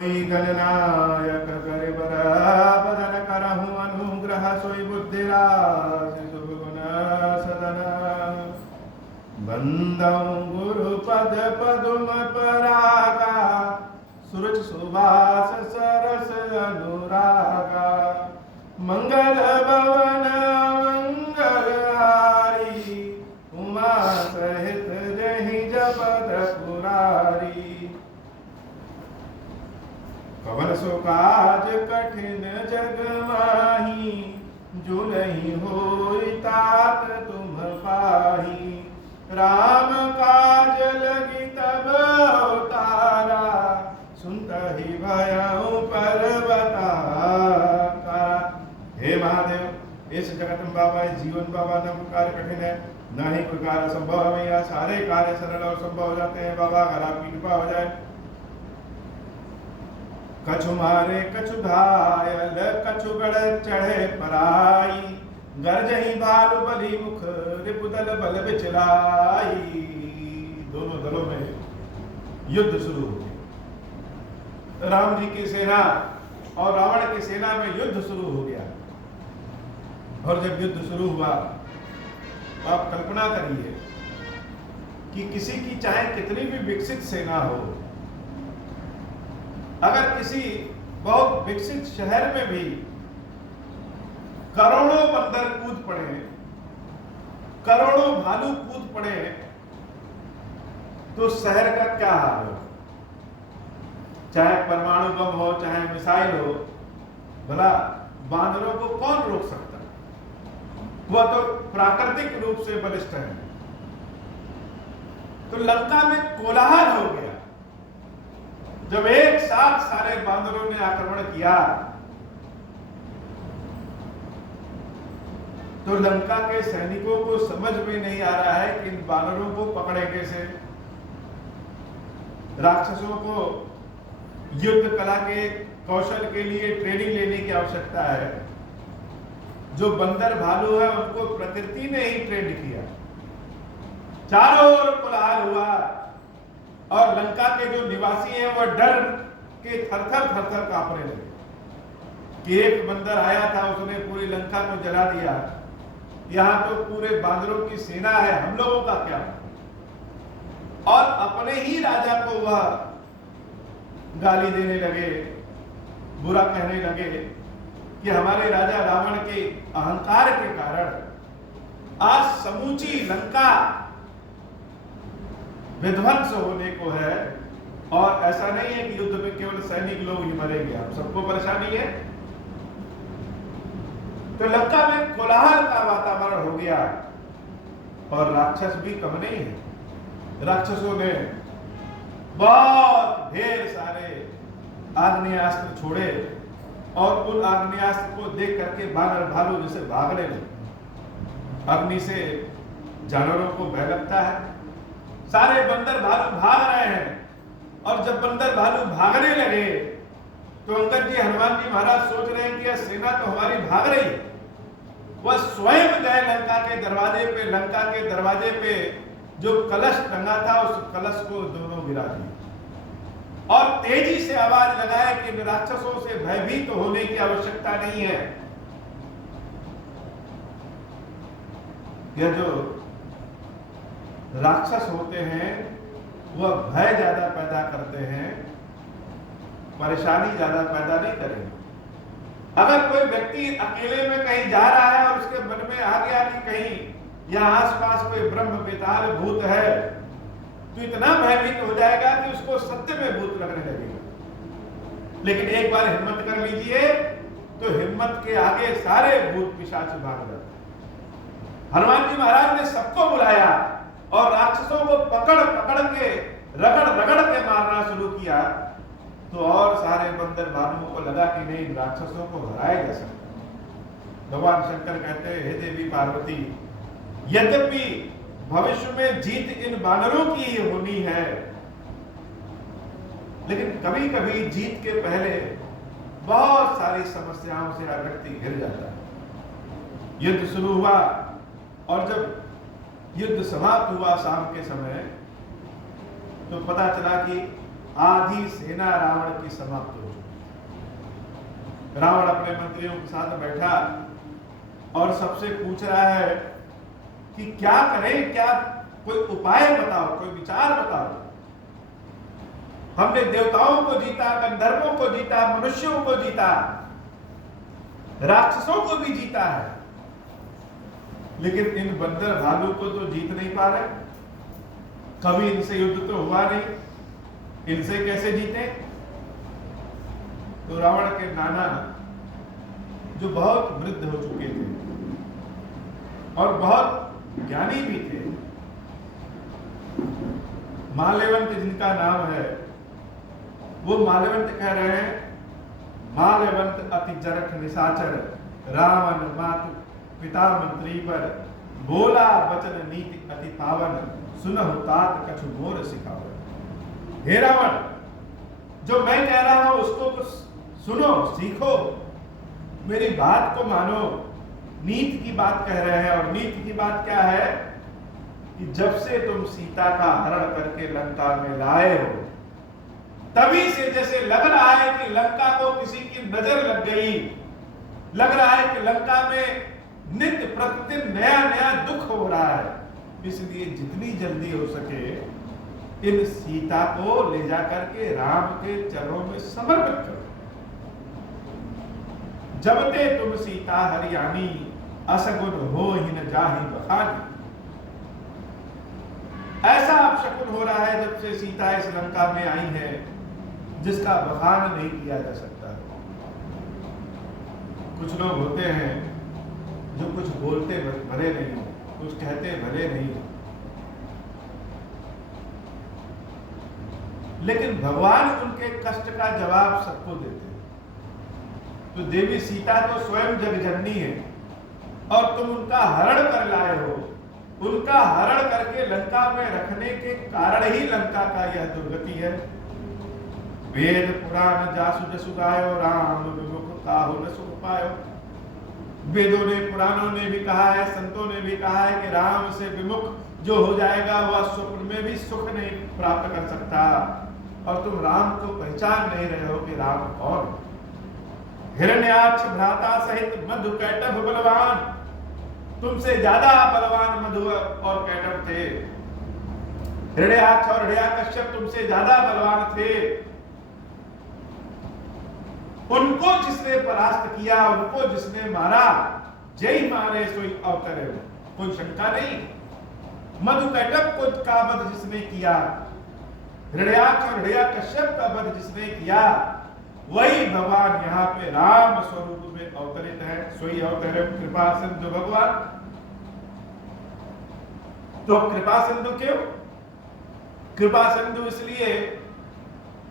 गणनायक करे बदन करहु अनुग्रह सोई बुद्धि राशि शुभ गुण सदन बंदौ गुरु पद पदुम परागा सुरज सुबास सरस अनुरागा मंगल भवन मंगलहारी उमा सहित जहि जपत पुरारी कवन सो काज कठिन जग माही जो नहीं होई तात तुम पाही राम काज लगी तब अवतारा सुनतहि भयउ पर्वताकारा। हे महादेव, इस जगत में बाबा इस जीवन बाबा न कोई कार्य कठिन है न ही कोई कार्य संभव है। यहाँ सारे कार्य सरल और संभव हो जाते हैं बाबा, अगर आपकी कृपा हो जाए। कछु मारे कछु घायल कछु गढ़ चढ़े पराई गरजहि भालु बलि मुख रिपुदल बल बिचलाई। दोनों दलों में युद्ध शुरू हो गया। राम जी की सेना और रावण की सेना में युद्ध शुरू हो गया। और जब युद्ध शुरू हुआ तो आप कल्पना करिए कि किसी की चाहे कितनी भी विकसित सेना हो, अगर किसी बहुत विकसित शहर में भी करोड़ों बंदर कूद पड़े, करोड़ों भालू कूद पड़े, तो शहर का क्या हाल हो। चाहे परमाणु बम हो, चाहे मिसाइल हो, भला बानरों को कौन रोक सकता है? वह तो प्राकृतिक रूप से बलिष्ठ है। तो लंका में कोलाहल हो गया जब एक साथ सारे बांदरों ने आक्रमण किया। तो लंका के सैनिकों को समझ में नहीं आ रहा है कि इन बानरों को पकड़े कैसे। राक्षसों को युद्ध कला के कौशल के लिए ट्रेनिंग लेने की आवश्यकता है। जो बंदर भालू है उनको प्रकृति ने ही ट्रेंड किया। चारों ओर कोलाहल हुआ और लंका के जो निवासी हैं वह डर के थर-थर कांपने लगे कि एक बंदर आया था, उसने पूरी लंका को जला दिया। यहां तो पूरे बांदरों की सेना है, हम लोगों का क्या? और अपने ही राजा को वह गाली देने लगे, बुरा कहने लगे कि हमारे राजा रावण के अहंकार के कारण आज समूची लंका विध्वंस होने को है। और ऐसा नहीं है कि युद्ध में केवल सैनिक लोग ही मरेंगे, हम सबको परेशानी है। तो लंका में कोलाहल का वातावरण हो गया और राक्षस भी कम नहीं है। राक्षसों ने बहुत ढेर सारे आग्नेयास्त्र छोड़े और उन आग्नेयास्त्र को देख करके बानर भालू जैसे भागने लगे। अग्नि से जानवरों को भय लगता है, सारे बंदर भालू भाग रहे हैं। और जब बंदर भालू भागने लगे तो अंगद जी हनुमान जी महाराज सोच रहे हैं कि यह सेना तो हमारी भाग रही है। वह स्वयं गए लंका के दरवाजे पे। लंका के दरवाजे पे जो कलश टंगा था उस कलश को दोनों गिरा दिए और तेजी से आवाज लगाए कि राक्षसों से भयभीत तो होने की आवश्यकता नहीं है। यह जो राक्षस होते हैं वह भय ज्यादा पैदा करते हैं, परेशानी ज्यादा पैदा नहीं करेंगे। अगर कोई व्यक्ति अकेले में कहीं जा रहा है और उसके मन में आ गया कि कहीं यहाँ आसपास कोई ब्रह्म बेताल भूत है, तो इतना भयभीत हो जाएगा कि उसको सत्य में भूत लगने लगेगा। लेकिन एक बार हिम्मत कर लीजिए तो हिम्मत के आगे सारे भूत पिशाच भाग जाते हैं। हनुमान जी महाराज ने सबको बुलाया और राक्षसों को पकड़ पकड़ के रगड़ के मारना शुरू किया। तो और सारे बंदर भालुओं को लगा कि नहीं, राक्षसों को हराया जा सकता। भगवान शंकर कहते हैं, हे देवी पार्वती, यद्यपि भविष्य में जीत इन बानरों की ही होनी है, लेकिन कभी कभी जीत के पहले बहुत सारी समस्याओं से व्यक्ति घिर जाता है। युद्ध शुरू हुआ और जब युद्ध समाप्त हुआ शाम के समय, तो पता चला कि आधी सेना रावण की समाप्त हो चुकी। रावण अपने मंत्रियों के साथ बैठा और सबसे पूछ रहा है कि क्या करें, क्या कोई उपाय बताओ, कोई विचार बताओ। हमने देवताओं को जीता, गंधर्वों को जीता, मनुष्यों को जीता, राक्षसों को भी जीता है, लेकिन इन बंदर भालू को तो जीत नहीं पा रहे। कभी इनसे युद्ध तो हुआ नहीं, इनसे कैसे जीते। तो रावण के नाना, जो बहुत वृद्ध हो चुके थे और बहुत ज्ञानी भी थे, माल्यवंत जिनका नाम है, वो माल्यवंत कह रहे हैं, माल्यवंत अति जरख निशाचर, रावण मातु पिता मंत्री पर, बोला वचन नीति अति पावन, सुनहु तात कछु मोर सिखावन। हे रावण, जो मैं कह रहा हूं उसको कुछ सुनो, सीखो, मेरी बात को मानो। नीति की बात कह रहे हैं, और नीति की बात क्या है कि जब से तुम सीता का हरण करके लंका में लाए हो, तभी से जैसे लग रहा है कि लंका को किसी की नजर लग गई, लग रहा है कि लंका में नित्य प्रतिदिन नया नया दुख हो रहा है। इसलिए जितनी जल्दी हो सके इन सीता को ले जाकर के राम के चरणों में समर्पित करो। जब ते तुम सीता हरियाणी, असगुन हो ही न जाहि बखानी। ऐसा अपशकुन हो रहा है जब से सीता इस लंका में आई है, जिसका बखान नहीं किया जा सकता। कुछ लोग होते हैं जो कुछ बोलते भले नहीं हो, कुछ कहते भले नहीं हो, लेकिन भगवान उनके कष्ट का जवाब सबको देते हैं। तो देवी सीता तो स्वयं जगजननी है, और तुम उनका हरण कर लाए हो। उनका हरण करके लंका में रखने के कारण ही लंका का यह दुर्गति है। वेद पुराण जासु जसु गायो, राम विमुख काहु न सुख पायो। वेदों ने, पुराणों ने भी कहा है, संतों ने भी कहा है कि राम से विमुख जो हो जाएगा वह स्वप्न में भी सुख नहीं प्राप्त कर सकता। और तुम राम को पहचान नहीं रहे हो कि राम कौन। हिरण्याक्ष भ्राता सहित मधु कैटभ बलवान, तुमसे ज्यादा बलवान मधु और कैटभ थे। हिरण्याक्ष और हिरण्याकश्यप तुमसे ज्यादा बलवान थे। उनको जिसने परास्त किया, उनको जिसने मारा, जय मारे सोई अवतरे, कोई शंका नहीं। मधु कैटभ को का वध जिसने किया, हिरण्याक्ष और हिरण्याकश्यप का वध जिसने किया, वही भगवान यहाँ पे राम स्वरूप में अवतरित है। सोई अवतरे कृपा सिंधु भगवान। तो कृपा सिंधु क्यों? कृपा सिंधु इसलिए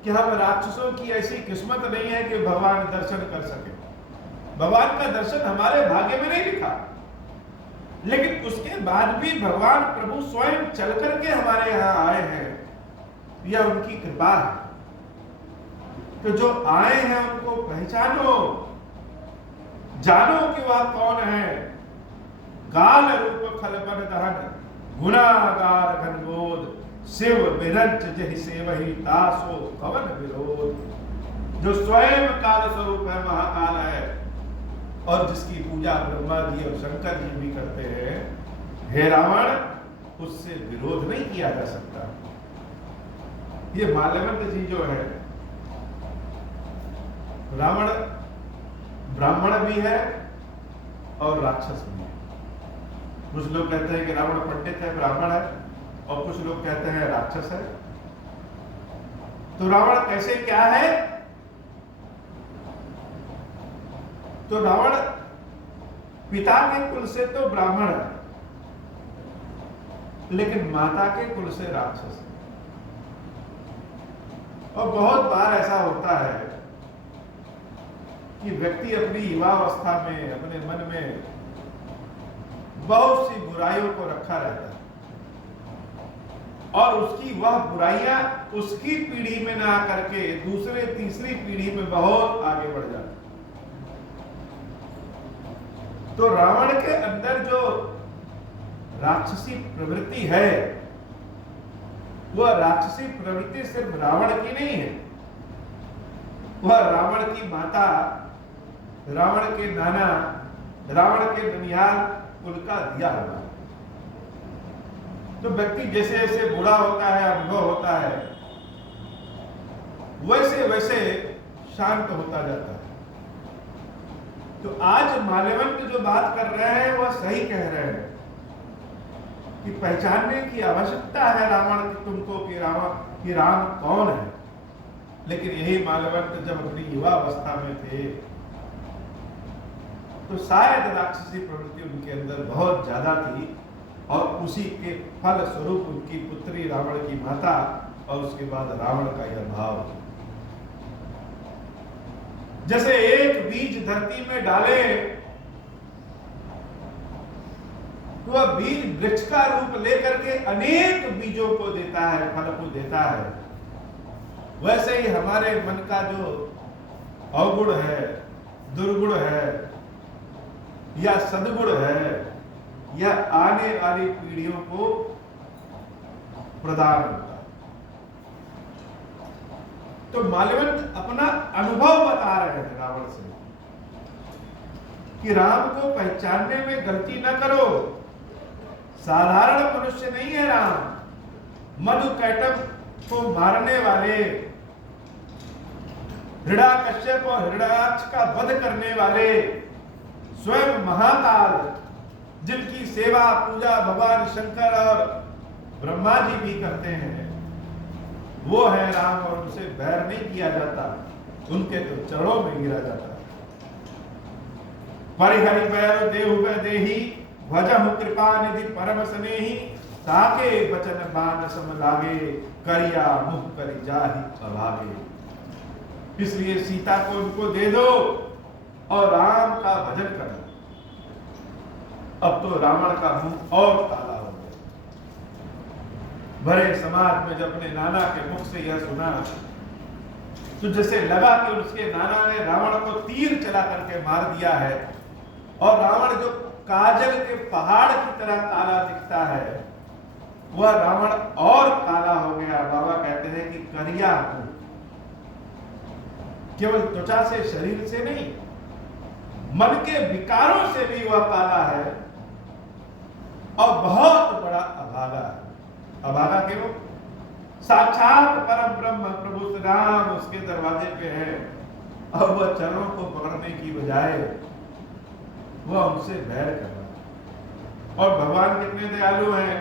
कि हम राक्षसों की ऐसी किस्मत नहीं है कि भगवान दर्शन कर सके। भगवान का दर्शन हमारे भाग्य में नहीं लिखा, लेकिन उसके बाद भी भगवान प्रभु स्वयं चल करके हमारे यहाँ आए हैं, यह उनकी कृपा है। तो जो आए हैं उनको पहचानो, जानो कि वह कौन है। गाल रूप खलबन दहन, गुणागार घनबोध, शिव विरंच जहि सेवहि तासो कवन विरोध। जो स्वयं काल स्वरूप है, महाकाल है, और जिसकी पूजा ब्रह्मा जी और शंकर जी भी करते हैं, हे रावण, उससे विरोध नहीं किया जा सकता। ये माल्यवंत जी जो है, रावण ब्राह्मण भी है और राक्षस भी है। कुछ लोग कहते हैं कि रावण पंडित है, ब्राह्मण है, और कुछ लोग कहते हैं राक्षस है। तो रावण कैसे क्या है? तो रावण पिता के कुल से तो ब्राह्मण है, लेकिन माता के कुल से राक्षस है। और बहुत बार ऐसा होता है कि व्यक्ति अपनी युवावस्था में अपने मन में बहुत सी बुराइयों को रखा रहता है, और उसकी वह बुराइयां उसकी पीढ़ी में ना करके दूसरे तीसरी पीढ़ी में बहुत आगे बढ़ जाती। तो रावण के अंदर जो राक्षसी प्रवृत्ति है, वह राक्षसी प्रवृत्ति सिर्फ रावण की नहीं है, वह रावण की माता, रावण के नाना, रावण के ननिहाल कुल का दिया हुआ है। तो व्यक्ति जैसे जैसे बूढ़ा होता है, अनुभव होता है, वैसे वैसे शांत होता जाता है। तो आज माल्यवंत जो बात कर रहे हैं वह सही कह रहे हैं कि पहचानने की आवश्यकता है रावण की तुमको कि राम कौन है। लेकिन यही माल्यवंत जब अपनी युवा अवस्था में थे तो शायद राक्षसी प्रवृत्ति उनके अंदर बहुत ज्यादा थी, और उसी के फल स्वरूप उनकी पुत्री रावण की माता और उसके बाद रावण का यह भाव। जैसे एक बीज धरती में डाले तो वह बीज वृक्ष का रूप लेकर के अनेक बीजों को देता है, फल को देता है, वैसे ही हमारे मन का जो अवगुण है, दुर्गुण है या सद्गुण है, यह आने वाली पीढ़ियों को प्रदान होता है। तो माल्यवंत अपना अनुभव बता रहे हैं रावण से कि राम को पहचानने में गलती न करो, साधारण मनुष्य नहीं है राम। मधुकैटभ को मारने वाले, हिरण्याकश्यप और हिरण्याक्ष का वध करने वाले स्वयं महाकाल, जिनकी सेवा पूजा भगवान शंकर और ब्रह्मा जी भी करते हैं, वो है राम, और उनसे बैर नहीं किया जाता, उनके तो चरणों में गिरा जाता है। परिहरि पैर देहु पे देही, भजहु कृपा निधि परम स्नेही, ताके बचन बान सम लागे, करिया मुख करि जाहि अभागे। इसलिए सीता को उनको दे दो और राम का भजन करो। अब तो रावण का मुंह और काला हो गया। भरे समाज में जब अपने नाना के मुख से यह सुना तो जैसे लगा कि उसके नाना ने रावण को तीर चला करके मार दिया है, और रावण जो काजल के पहाड़ की तरह काला दिखता है, वह रावण और काला हो गया। बाबा कहते हैं कि करिया मुंह, केवल त्वचा से, शरीर से नहीं, मन के विकारों से भी वह काला है, और बहुत बड़ा अभागा है। अभागा क्यों? साक्षात परम ब्रह्म प्रभु श्री राम उसके दरवाजे पे है, और वह चरणों को पकड़ने की बजाय वह उनसे बैर कर रहा है। और भगवान कितने दयालु हैं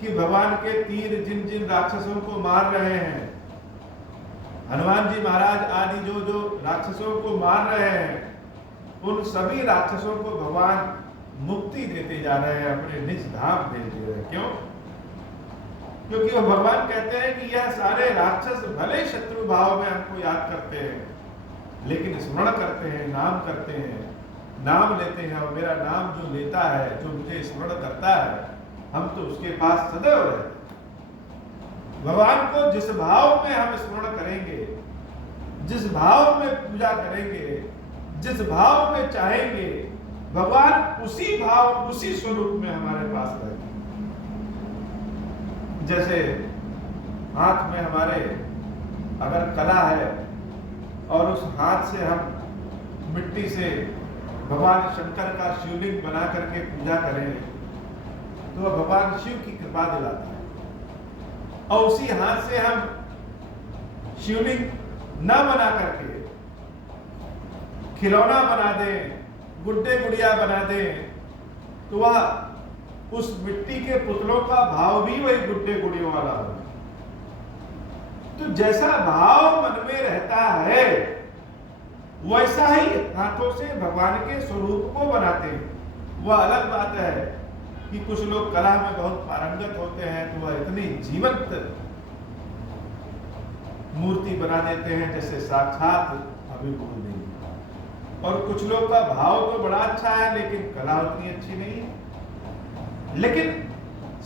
कि भगवान के तीर जिन जिन राक्षसों को मार रहे हैं, हनुमान जी महाराज आदि जो जो राक्षसों को मार रहे हैं, उन सभी राक्षसों को भगवान मुक्ति देते जा रहे हैं, अपने निज धाम भेज दे रहे हैं। क्यों? क्योंकि वो भगवान कहते हैं कि यह सारे राक्षस भले शत्रु भाव में हमको याद करते हैं, लेकिन स्मरण करते हैं, नाम करते हैं, नाम लेते हैं, और मेरा नाम जो लेता है, जो मुझे स्मरण करता है, हम तो उसके पास सदैव रहते हैं। भगवान को जिस भाव में हम स्मरण करेंगे, जिस भाव में पूजा करेंगे, जिस भाव में चाहेंगे, भगवान उसी भाव, उसी स्वरूप में हमारे पास रहेंगे। जैसे हाथ में हमारे अगर कला है और उस हाथ से हम मिट्टी से भगवान शंकर का शिवलिंग बना करके पूजा करें, तो वह भगवान शिव की कृपा दिलाता है। और उसी हाथ से हम शिवलिंग न बना करके खिलौना बना दें, गुड्डे गुड़िया बना दें, तो वह उस मिट्टी के पुतलों का भाव भी वही गुड्डे गुड़ियों वाला हो। तो जैसा भाव मन में रहता है, वैसा ही हाथों से भगवान के स्वरूप को बनाते हैं। वह अलग बात है कि कुछ लोग कला में बहुत पारंगत होते हैं, तो वह इतनी जीवंत मूर्ति बना देते हैं जैसे साक्षात अभिभूत नहीं। और कुछ लोग का भाव तो बड़ा अच्छा है, लेकिन कला उतनी अच्छी नहीं है। लेकिन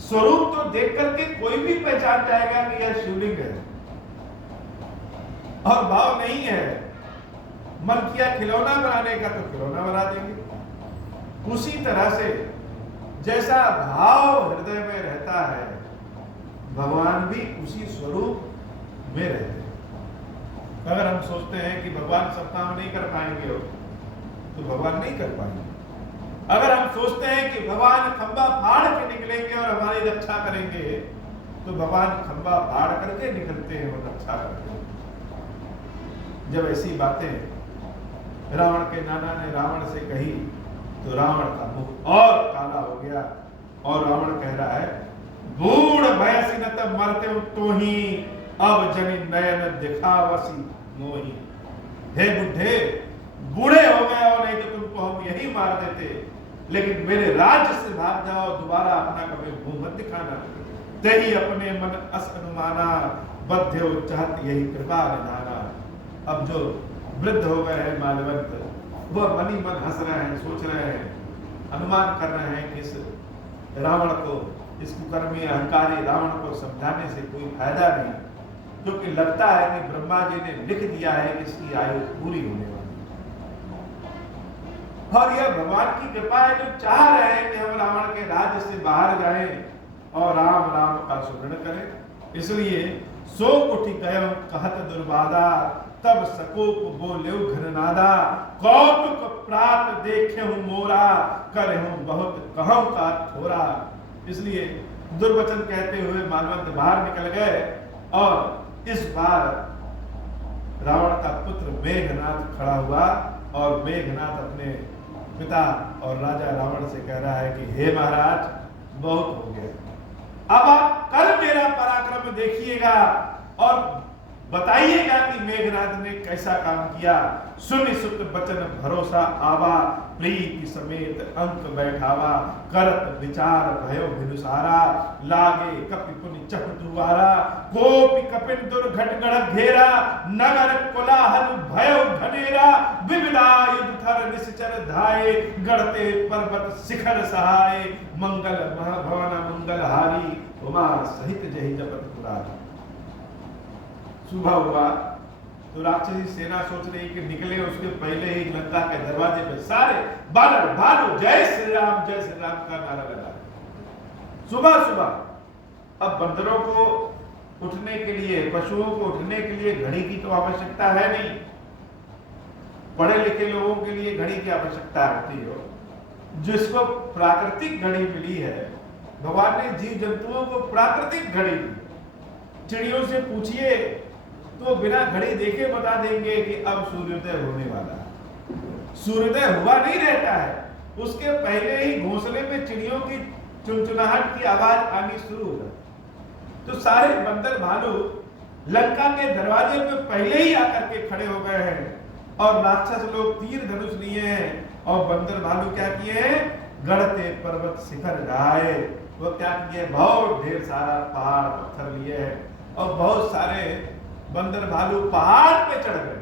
स्वरूप तो देख करके कोई भी पहचान जाएगा कि यह शिवलिंग है, और भाव नहीं है। मन किया खिलौना बनाने का तो खिलौना बना देंगे। उसी तरह से जैसा भाव हृदय में रहता है, भगवान भी उसी स्वरूप में रहते हैं। अगर हम सोचते हैं कि भगवान सब काम नहीं कर पाएंगे तो भगवान नहीं कर पाएंगे। अगर हम सोचते हैं कि भगवान खंबा फाड़ के निकलेंगे और हमारी रक्षा करेंगे तो भगवान खंबा फाड़ करके निकलते हैं और रक्षा करते हैं। जब ऐसी बातें रावण के नाना ने रावण से कही तो रावण का मुख और काला हो गया और रावण कह रहा है, बूढ़ भयसी न तब मरते तो ही अब जनी नयन दिखावसी मोही। हे बुढ़े, बूढ़े हो गए हो, नहीं तो तुमको हम यही मार देते, लेकिन मेरे राज्य से भाग जाओ, दोबारा अपना कभी मुंह मत दिखाना। तेही अपने मन अस अनुमाना, बध्यो चाहत यही कृपा निधाना। अब जो वृद्ध हो गए हैं मालवंत, वह मन ही मन हंस रहे हैं, सोच रहे हैं, अनुमान कर रहे हैं कि इस रावण को, इस कुकर्मी अहंकारी रावण को समझाने से कोई फायदा नहीं, क्योंकि लगता है कि ब्रह्मा जी ने लिख दिया है कि इसकी आयु पूरी होने वाली है। और यह भगवान की कृपा है जो चाह रहे हैं कि हम रावण के राज्य से बाहर जाएं और राम राम का सुमिरन करें। इसलिए सो उठी गयो कहत दुर्बादा, तब सकोप बोले घननादा। कौतुक प्रात देखेहु मोरा, करहु बहुत कहूं का थोरा। इसलिए दुर्वचन कहते हुए मालवंत बाहर निकल गए और इस बार रावण का पुत्र मेघनाथ खड़ा हुआ और मेघनाथ अपने पिता और राजा रावण से कह रहा है कि हे महाराज, बहुत हो गया, अब आप कल मेरा पराक्रम देखिएगा और बताइएगा कि मेघनाथ ने कैसा काम किया। सुनि सुत बचन भरोसा आवा, प्रीति समेत अंक बैठावा। करत विचार भयो भिनुसारा, लागे कपि पुनि चप दुआरा। कोपि कपिन दुर्घट गढ़ घेरा, नगर कोलाहल भयो घनेरा। विविधा युद्ध थर निश्चर धाये, गढ़ते पर्वत शिखर सहाय। मंगल भवन मंगल हारी, उमा सहित जहि जपत पुरारी। सुबह हुआ तो राक्षसी सेना सोच रही कि निकले उसके पहले ही लंका के दरवाजे पे सारे बानर भालू जय श्री राम का नारा लगा। सुबह सुबह अब बंदरों को उठने के लिए, पशुओं को उठने के लिए घड़ी की तो आवश्यकता है नहीं। पढ़े लिखे लोगों के लिए घड़ी की आवश्यकता होती हो, जिसको प्राकृतिक घड़ी मिली है। भगवान ने जीव जंतुओं को प्राकृतिक घड़ी दी। चिड़ियों से पूछिए तो बिना घड़ी देखे बता देंगे कि अब सूर्योदय होने वाला है। सूर्योदय हुआ नहीं रहता है, उसके पहले ही घोंसले में चिड़ियों की चुनचुनाहट की आवाज आनी शुरू हो जाती। तो सारे बंदर भालू लंका के दरवाजे पे पहले ही आकर के खड़े हो गए हैं और राक्षस लोग तीर धनुष लिए हैं और बंदर भालू क्या किए हैं, गढ़ते पर्वत शिखर ढाए। वो क्या किए, बहुत ढेर सारा पहाड़ पत्थर लिए हैं और बहुत सारे बंदर भालू पहाड़ पे चढ़ गए।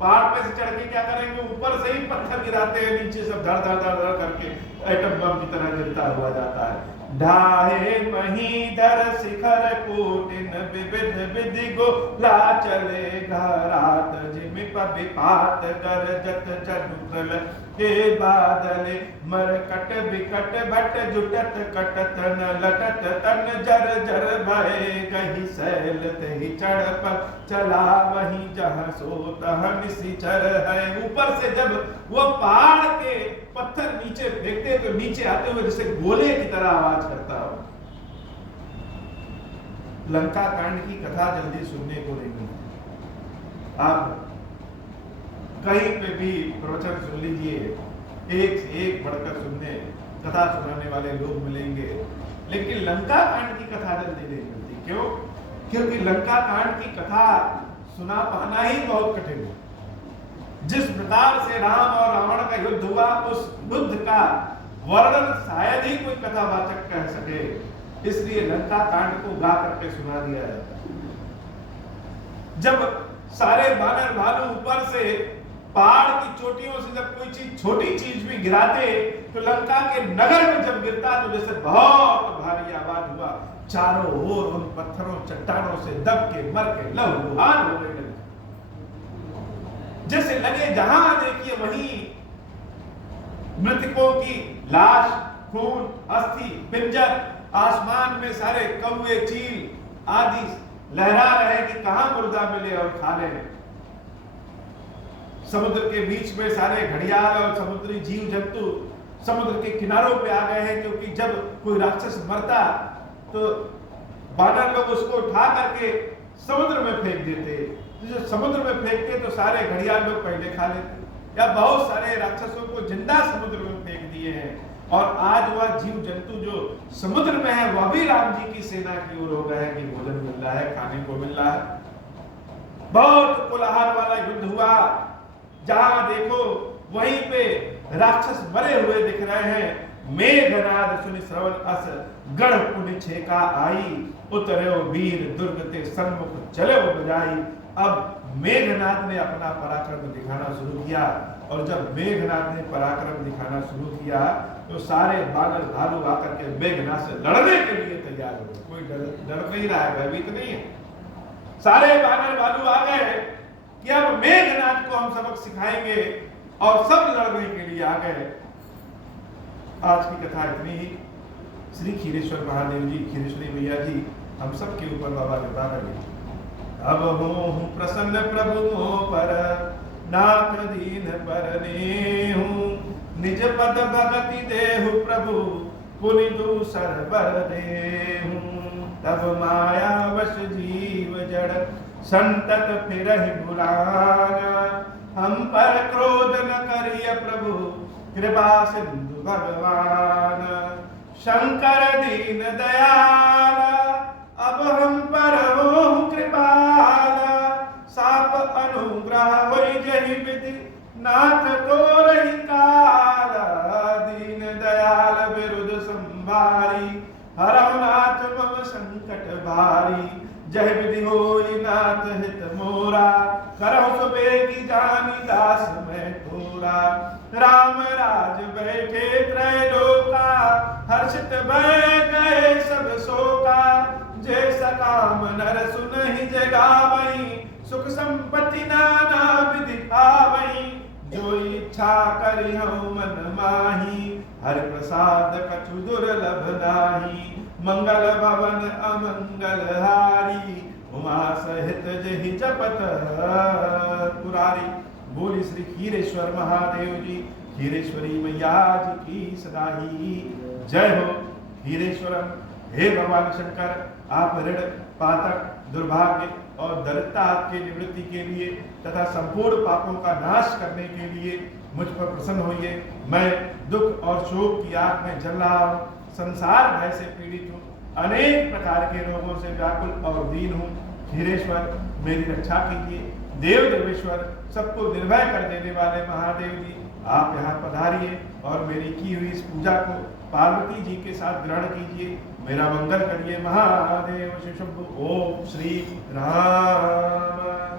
पहाड़ पे से चढ़ के क्या करेंगे, ऊपर से ही पत्थर गिराते हैं, नीचे सब धड़ धड़ धड़ धड़ करके एटम बम की तरह गिरता हुआ जाता है। ढाहे महीधर शिखर कोटिन विविध विधि गोला चले घरात। जिमि विपात गरजत जनुप्रल के बादले, मरकट विकट भट जुटत कटत न लटत तन जर जर भय। गही सैल तही चढ़ पर चला, वही जहाँ सो तह निशिचर है। ऊपर से जब वो पहाड़ के पत्थर नीचे फेंकते तो नीचे आते हुए जैसे गोले की तरह आवाज करता हो। लंका कांड की कथा जल्दी सुनने को नहीं मिलती। आप कहीं पे भी प्रवचन सुन लीजिए, एक से एक बढ़कर सुनने, कथा सुनाने वाले लोग मिलेंगे, लेकिन लंका कांड की कथा जल्दी नहीं मिलती। क्यों? क्योंकि लंका कांड की कथा सुना पाना ही बहुत कठिन है। जिस प्रकार से राम और रावण का युद्ध हुआ, उस युद्ध का वर्णन शायद ही कोई कथावाचक कह सके, इसलिए लंका कांड को गा करके सुना दिया जाता है। जब सारे बानर भालू ऊपर से पहाड़ की चोटियों से जब कोई चीज, छोटी चीज भी गिराते तो लंका के नगर में जब गिरता तो जैसे बहुत भारी आवाज हुआ। चारों ओर उन पत्थरों चट्टानों से दब के मर के लहूलुहान हो गए। जैसे लगे जहां देखिए वहीं मृतकों की लाश, खून, अस्थि, पिंजर आसमान में सारे कौवे चील आदि लहरा रहे हैं कि कहां मुर्दा मिले और खा ले। समुद्र के बीच में सारे घड़ियाल और समुद्री जीव जंतु समुद्र के किनारों पे आ गए हैं, क्योंकि जब कोई राक्षस मरता तो बानर लोग उसको उठा करके समुद्र में फेंक देते। जब समुद्र में फेंकते तो सारे घड़ियाल लोग पहले खा लेते, या बहुत सारे राक्षसों को जिंदा समुद्र में फेंक दिए हैं। और आज वह जीव जंतु जो समुद्र में है वह भी राम जी की सेना की ओर हो गए हैं कि भोजन मिल रहा है, खाने को मिल रहा है। बहुत कोलाहल वाला युद्ध हुआ, जहां देखो वहीं पे राक्षस मरे हुए दिख रहे हैं। मेघनाद सुनि श्रवण अस गढ़ पुनि छेका आई, उतरे वीर दुर्ग ते सन्मुख चले बजाई। अब मेघनाद ने अपना पराक्रम दिखाना शुरू किया, और जब मेघनाद ने पराक्रम दिखाना शुरू किया तो सारे बानर भालू आकर के मेघनाद से लड़ने के लिए तैयार हो गए। कोई डर नहीं रहा है, भयभीत नहीं है। सारे बानर भालू आ गए कि अब मेघनाद को हम सबक सिखाएंगे, और सब लड़ने के लिए आ गए। आज की कथा इतनी ही। श्री खीरेश्वर महादेव जी, खीरेश्वरी मैया जी हम सब के ऊपर बाबा कृपा करें। अब हूँ प्रसन्न प्रभु पर, नाथ दीन पर नेहूं, निज पद भगति देहु प्रभु, पुनि दूसर बर देहूं। तब माया वश जीव जड़, संतत फिरहि भुलाना, हम पर क्रोध न करिय प्रभु, कृपा सिंधु भगवान। शंकर दीन दयाला, अब हम पर हो कृपाला, साप अनुग्रह होई जहि विधि, नाथ तो रही काला। दीन दयाल विरुद्ध संभारी, हरहु नाथ मम संकट भारी। जय विधि होई नाथ हित मोरा, करहु सुबेगी जानी दास मैं थोरा। राम राज बैठे त्रैलोका, हर्षित भय गए सब शोका। जैसा काम नर सुनहि जगावई, सुख संपत्ति नाना विधि पावई। जो इच्छा करिहु मन माही, हरि प्रसाद कछु दुर्लभ नाही। मंगल भवन अमंगल हारी, उमा सहित जहि जपत पुरारी। बोली श्री खीरेश्वर महादेव जी, खीरेश्वरी मैया जी की सदा ही जय हो। खीरेश्वरम, हे भगवान शंकर, आप ऋण पातक दुर्भाग्य और दरिद्रता के निवृत्ति के लिए तथा संपूर्ण पापों का नाश करने के लिए मुझ पर प्रसन्न होइए। मैं दुख और शोक की आग में जल रहा हूँ, संसार भय से पीड़ित हूँ, अनेक प्रकार के रोगों से व्याकुल और दीन हूँ। खीरेश्वर, मेरी रक्षा कीजिए। देव देवेश्वर, सबको निर्भय कर देने वाले महादेव जी, आप यहाँ पधारिए और मेरी की हुई इस पूजा को पार्वती जी के साथ ग्रहण कीजिए। मेरा मंगल करिए। महादेव शिव शंभु। ओम श्री राम।